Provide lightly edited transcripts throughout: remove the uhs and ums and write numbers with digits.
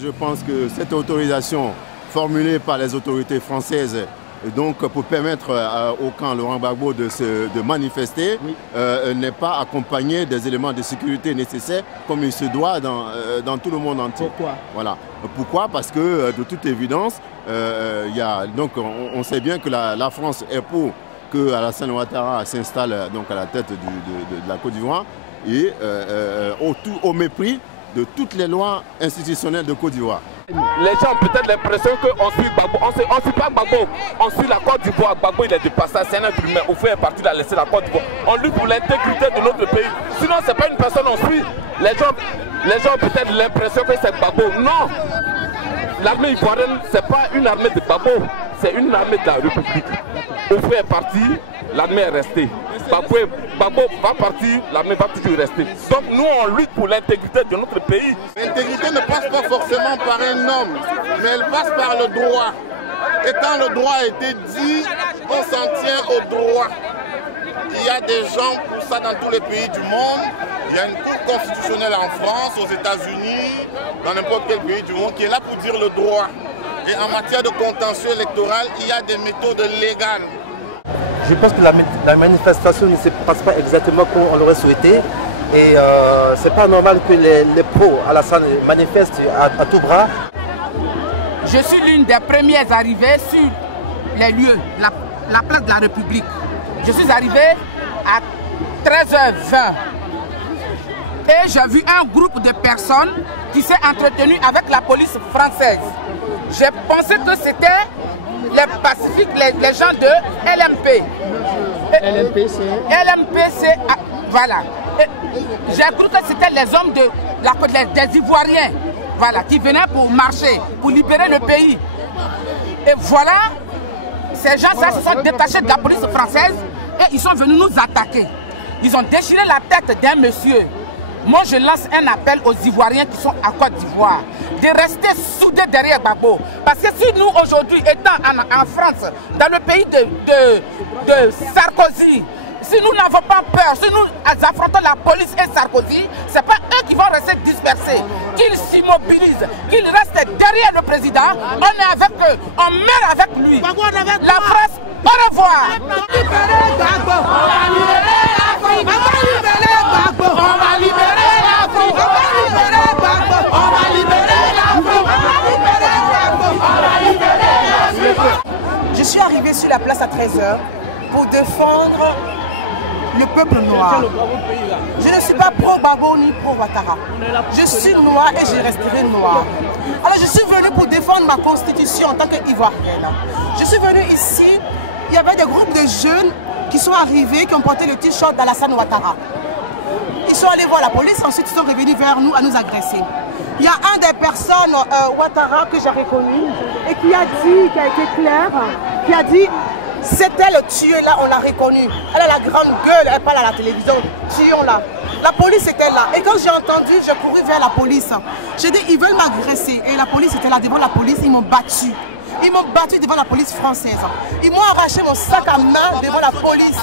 Je pense que cette autorisation formulée par les autorités françaises donc pour permettre au camp Laurent Gbagbo de manifester, oui, n'est pas accompagnée des éléments de sécurité nécessaires comme il se doit dans tout le monde entier. Pourquoi? Voilà. Pourquoi? Parce que de toute évidence, donc on sait bien que la France est pour que Alassane Ouattara s'installe donc à la tête de la Côte d'Ivoire et au mépris de toutes les lois institutionnelles de Côte d'Ivoire. Les gens ont peut-être l'impression qu'on suit Gbagbo. On ne suit pas Gbagbo, on suit la Côte d'Ivoire. Gbagbo, il est dépassé, c'est un être humain. On fait partie de laisser la Côte d'Ivoire. On lutte pour l'intégrité de notre pays. Sinon, ce n'est pas une personne, on suit. Les gens ont peut-être l'impression que c'est Gbagbo. Non! L'armée ivoirienne, ce n'est pas une armée de Gbagbo, c'est une armée de la République. On fait partie, l'armée est restée. Gbagbo va partir, l'armée va toujours rester. Donc nous, on lutte pour l'intégrité de notre pays. L'intégrité ne passe pas forcément par un homme, mais elle passe par le droit. Et quand le droit a été dit, on s'en tient au droit. Il y a des gens pour ça dans tous les pays du monde. Il y a une cour constitutionnelle en France, aux États-Unis, dans n'importe quel pays du monde qui est là pour dire le droit. Et en matière de contentieux électoral, il y a des méthodes légales. Je pense que la manifestation ne se passe pas exactement comme on l'aurait souhaité. Et c'est pas normal que les pro-Alassane manifestent à tout bras. Je suis l'une des premières arrivées sur les lieux, la place de la République. Je suis arrivée à 13h20. Et j'ai vu un groupe de personnes qui s'est entretenu avec la police française. J'ai pensé que c'était les pacifiques, les gens de LMP. LMP, c'est... Voilà. J'ai cru que c'était les hommes des Ivoiriens, voilà, qui venaient pour marcher, pour libérer le pays. Et voilà, ces gens-là se sont détachés de la police française et ils sont venus nous attaquer. Ils ont déchiré la tête d'un monsieur. Moi, je lance un appel aux Ivoiriens qui sont à Côte d'Ivoire de rester soudés derrière Gbagbo. Parce que si nous, aujourd'hui, étant en France, dans le pays de Sarkozy, si nous n'avons pas peur, si nous affrontons la police et Sarkozy, ce n'est pas eux qui vont rester dispersés. Qu'ils s'immobilisent, qu'ils restent derrière le président. On est avec eux, on meurt avec lui. La France, au revoir. Je suis arrivée sur la place à 13h pour défendre le peuple noir. Je ne suis pas pro-Gbagbo ni pro-Ouattara. Je suis noire et je resterai noire. Alors je suis venue pour défendre ma constitution en tant qu'Ivoirienne. Je suis venue ici, il y avait des groupes de jeunes qui sont arrivés, qui ont porté le t-shirt d'Alassane Ouattara. Ils sont allés voir la police, ensuite ils sont revenus vers nous à nous agresser. Il y a un des personnes, Ouattara, que j'ai reconnu et qui a dit, qui a été clair, qui a dit c'était le tueur là, on l'a reconnu. Elle a la grande gueule, elle parle à la télévision, tuons-la. La police était là et quand j'ai entendu, j'ai couru vers la police. J'ai dit ils veulent m'agresser et la police était là devant la police, ils m'ont battu. Ils m'ont battu devant la police française. Ils m'ont arraché mon sac à main devant la police.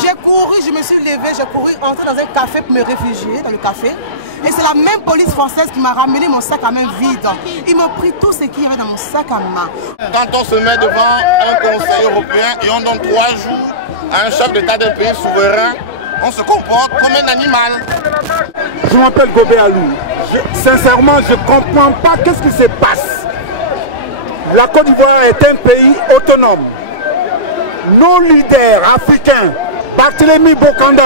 J'ai couru, je me suis levée, j'ai couru entrer dans un café pour me réfugier dans le café. Et c'est la même police française qui m'a ramené mon sac à main vide. Ils m'ont pris tout ce qu'il y avait dans mon sac à main. Quand on se met devant un conseil européen et on donne 3 jours à un chef d'État d'un pays souverain, on se comporte comme un animal. Je m'appelle Gobé Alou. Sincèrement, je ne comprends pas qu'est-ce qui se passe. La Côte d'Ivoire est un pays autonome. Nos leaders africains, Barthélemy Bokanda,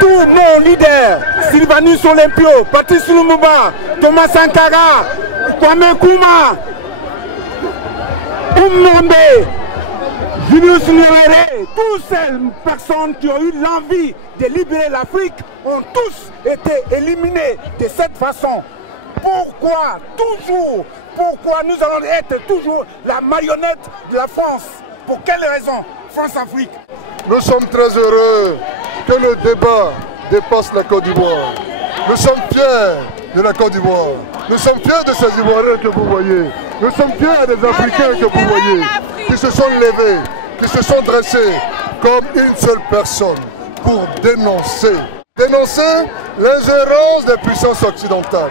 tous nos leaders, Sylvanus Olympio, Patrice Lumumba, Thomas Sankara, Kwame Nkrumah, Umombe, Julius Nyerere, toutes ces personnes qui ont eu l'envie de libérer l'Afrique ont tous été éliminés de cette façon. Pourquoi toujours? Pourquoi nous allons être toujours la marionnette de la France? Pour quelle raison? France-Afrique. Nous sommes très heureux que le débat dépasse la Côte d'Ivoire. Nous sommes fiers de la Côte d'Ivoire. Nous sommes fiers de ces Ivoiriens que vous voyez. Nous sommes fiers des Africains que vous voyez, qui se sont levés, qui se sont dressés comme une seule personne pour dénoncer l'ingérence des puissances occidentales.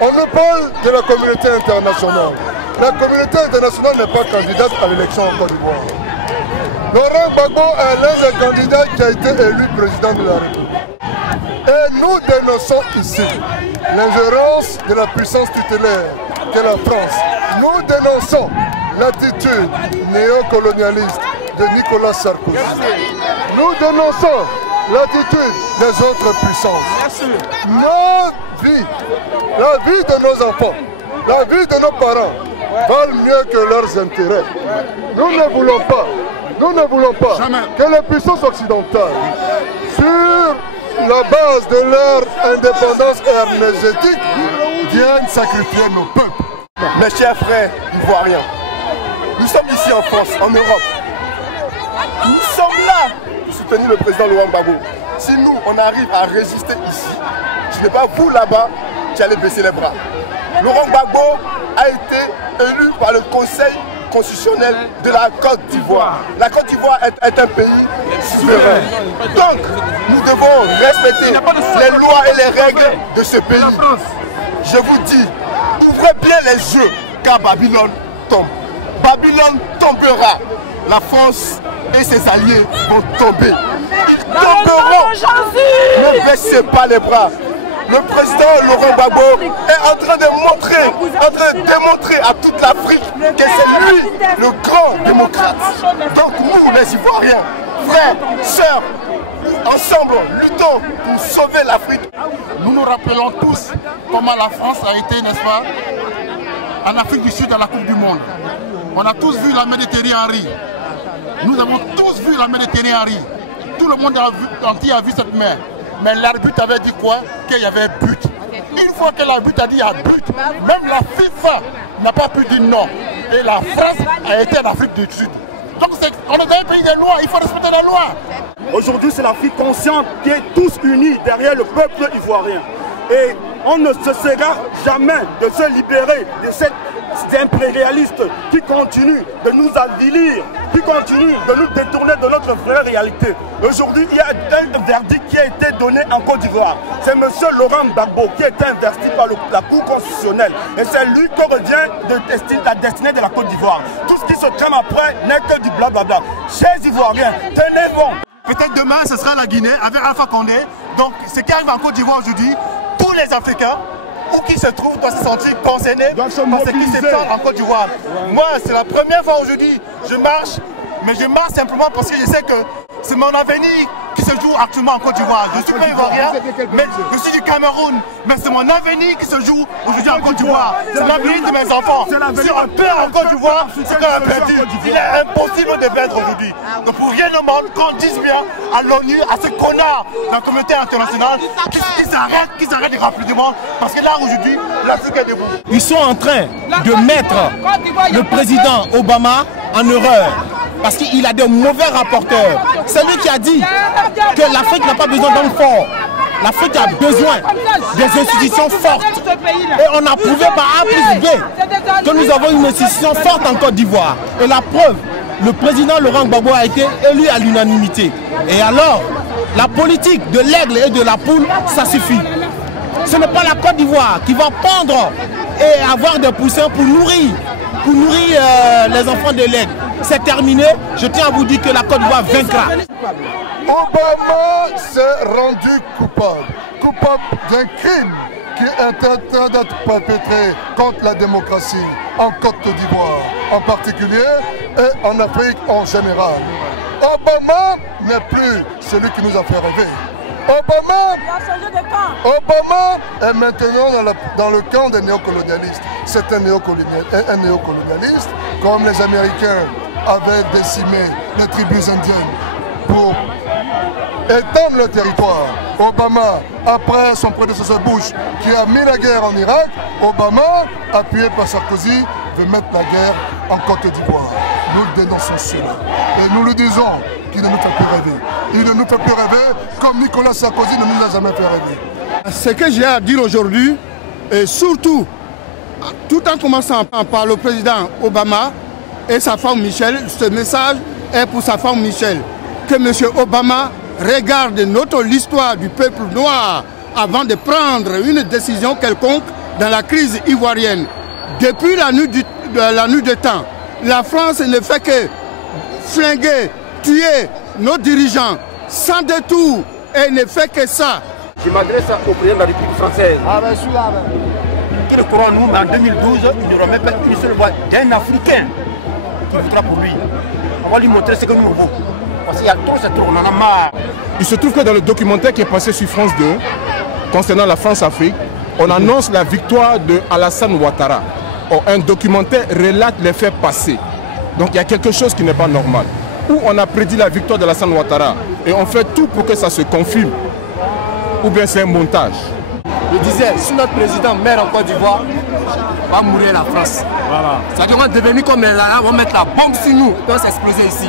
On nous parle de la communauté internationale. La communauté internationale n'est pas candidate à l'élection en Côte d'Ivoire. Laurent Gbagbo est l'un des candidats qui a été élu président de la République. Et nous dénonçons ici l'ingérence de la puissance tutélaire qu'est la France. Nous dénonçons l'attitude néocolonialiste de Nicolas Sarkozy. Nous dénonçons l'attitude des autres puissances. Nos vies, la vie de nos enfants, la vie de nos parents valent mieux que leurs intérêts. Nous ne voulons pas que les puissances occidentales, sur la base de leur indépendance énergétique, viennent sacrifier nos peuples. Mes chers frères ivoiriens, nous sommes ici en France, en Europe. Nous sommes là pour soutenir le président Laurent Gbagbo. Si nous, on arrive à résister ici, ce n'est pas vous là-bas qui allez baisser les bras. Laurent Gbagbo a été élu par le Conseil constitutionnel de la Côte d'Ivoire. La Côte d'Ivoire est un pays souverain. Donc, nous devons respecter les lois et les règles de ce pays. Je vous dis, ouvrez bien les yeux, car Babylone tombe. Babylone tombera. La France et ses alliés vont tomber. Ils tomberont. Ne baissez pas les bras. Le président Laurent Gbagbo est en train de démontrer à toute l'Afrique que c'est lui le grand démocrate. Donc nous, les Ivoiriens, frères, sœurs, ensemble, luttons pour sauver l'Afrique. Nous nous rappelons tous comment la France a été, n'est-ce pas, en Afrique du Sud à la Coupe du Monde. On a tous vu la Méditerranée en riz. Nous avons tous vu la Méditerranée en riz. Tout le monde entier a vu cette mer. Mais l'arbitre avait dit quoi? Qu'il y avait but. Une fois que l'arbitre a dit il y a but, même la FIFA n'a pas pu dire non. Et la France a été en Afrique du Sud. Donc on est dans un pays des lois, il faut respecter la loi. Aujourd'hui, c'est l'Afrique consciente qui est tous unis derrière le peuple ivoirien. Et on ne cessera jamais de se libérer de cet impérialiste qui continue de nous avilir, qui continue de nous détourner de notre vraie réalité. Aujourd'hui, il y a un verdict qui a été donné en Côte d'Ivoire. C'est M. Laurent Gbagbo qui a été investi par la Cour constitutionnelle. Et c'est lui qui revient la destinée de la Côte d'Ivoire. Tout ce qui se trame après n'est que du blablabla. Chers Ivoiriens, tenez bon. Peut-être demain, ce sera la Guinée avec Alpha Condé. Donc, ce qui arrive en Côte d'Ivoire aujourd'hui, tous les Africains, où qui se trouvent, doivent se sentir concernés par ce qui se passe en Côte d'Ivoire. Moi, c'est la première fois aujourd'hui, je marche, mais je marche simplement parce que je sais que c'est mon avenir qui se joue actuellement en Côte d'Ivoire. Je suis pas ivoirien, mais je suis du Cameroun, mais c'est mon avenir qui se joue aujourd'hui en Côte d'Ivoire. C'est l'avenir de mes enfants. Si on perd en Côte d'Ivoire, c'est qu'on a perdu. Il est impossible de perdre aujourd'hui. Donc pour rien au monde, qu'on dise bien à l'ONU, à ces connards de la communauté internationale, qu'ils arrêtent rapidement, parce que là aujourd'hui, l'Afrique est debout. Ils sont en train de mettre le président Obama en erreur. Parce qu'il a de mauvais rapporteurs. C'est lui qui a dit que l'Afrique n'a pas besoin d'hommes forts. L'Afrique a besoin des institutions fortes. Et on a prouvé par A plus B que nous avons une institution forte en Côte d'Ivoire. Et la preuve, le président Laurent Gbagbo a été élu à l'unanimité. Et alors, la politique de l'aigle et de la poule, ça suffit. Ce n'est pas la Côte d'Ivoire qui va pondre et avoir des poussins pour nourrir les enfants de l'aigle. C'est terminé. Je tiens à vous dire que la Côte d'Ivoire vaincra. Obama s'est rendu coupable d'un crime qui est en train d'être perpétré contre la démocratie en Côte d'Ivoire en particulier et en Afrique en général. Obama n'est plus celui qui nous a fait rêver. Obama est maintenant dans le camp des néocolonialistes. C'est un néocolonialiste, comme les Américains avaient décimé les tribus indiennes pour étendre le territoire. Obama, après son prédécesseur Bush, qui a mis la guerre en Irak, Obama, appuyé par Sarkozy, veut mettre la guerre en Côte d'Ivoire. Nous dénonçons cela. Et nous lui disons qu'il ne nous fait plus rêver. Il ne nous fait plus rêver comme Nicolas Sarkozy ne nous a jamais fait rêver. Ce que j'ai à dire aujourd'hui, et surtout, tout en commençant par le président Obama et sa femme Michelle, ce message est pour sa femme Michelle. Que M. Obama regarde l'histoire du peuple noir avant de prendre une décision quelconque dans la crise ivoirienne. Depuis la nuit des temps, la France ne fait que flinguer, tuer nos dirigeants sans détour et ne fait que ça. Je m'adresse au président de la République française. Quel courant nous, mais en 2012, il ne remet pas une seule voix d'un Africain qui voudra pour lui. On va lui montrer ce que nous voulons. Parce qu'il y a trop, c'est trop, on en a marre. Il se trouve que dans le documentaire qui est passé sur France 2, concernant la France-Afrique, on annonce la victoire de Alassane Ouattara. Or, un documentaire relate les faits passés. Donc il y a quelque chose qui n'est pas normal. Ou on a prédit la victoire d'Alassane Ouattara et on fait tout pour que ça se confirme. Ou bien c'est un montage. Je disais, si notre président meurt en Côte d'Ivoire, va mourir la France. Voilà. C'est-à-dire qu'on va devenir comme là, on va mettre la bombe sur nous, on va s'exploser ici.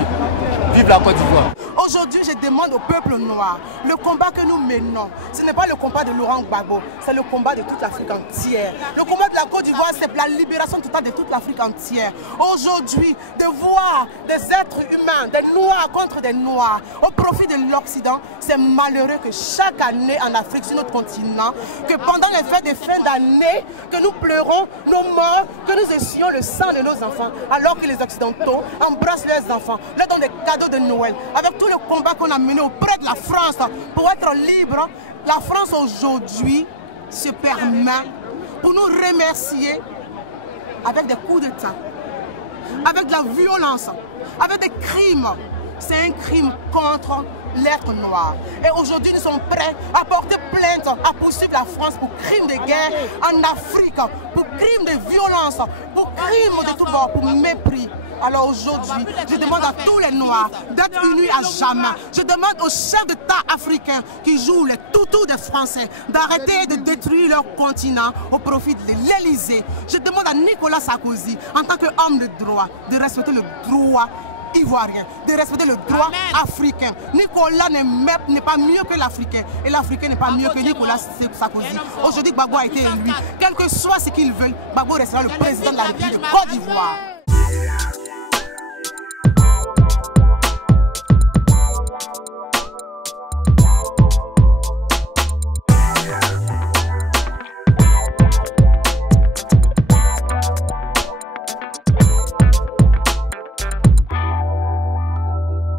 Vive la Côte d'Ivoire. Aujourd'hui, je demande au peuple noir, le combat que nous menons, ce n'est pas le combat de Laurent Gbagbo, c'est le combat de toute l'Afrique entière. Le combat de la Côte d'Ivoire, c'est la libération totale de toute l'Afrique entière. Aujourd'hui, de voir des êtres humains, des noirs contre des noirs, au profit de l'Occident, c'est malheureux que chaque année en Afrique, sur notre continent, que pendant les fêtes de fin d'année, que nous pleurons nos morts, que nous essuyons le sang de nos enfants, alors que les Occidentaux embrassent leurs enfants, leur donnent des cadeaux de Noël. Avec tout le combat qu'on a mené auprès de la France pour être libre, la France aujourd'hui se permet, pour nous remercier, avec des coups d'État, avec de la violence, avec des crimes. C'est un crime contre l'être noir. Et aujourd'hui, nous sommes prêts à porter plainte, à poursuivre la France pour crimes de guerre en Afrique, pour crimes de violence, pour crimes de tout bord, pour mépris. Alors aujourd'hui, je demande à tous les Noirs d'être unis à jamais. Je demande aux chefs d'État africains qui jouent les toutous des Français d'arrêter de détruire leur continent au profit de l'Élysée. Je demande à Nicolas Sarkozy, en tant qu'homme de droit, de respecter le droit ivoirien, de respecter le droit africain. Nicolas n'est pas mieux que l'Africain et l'Africain n'est pas mieux que Nicolas Sarkozy. Aujourd'hui, Gbagbo a été élu. Quel que soit ce qu'ils veulent, Gbagbo restera le président de la République de Côte d'Ivoire.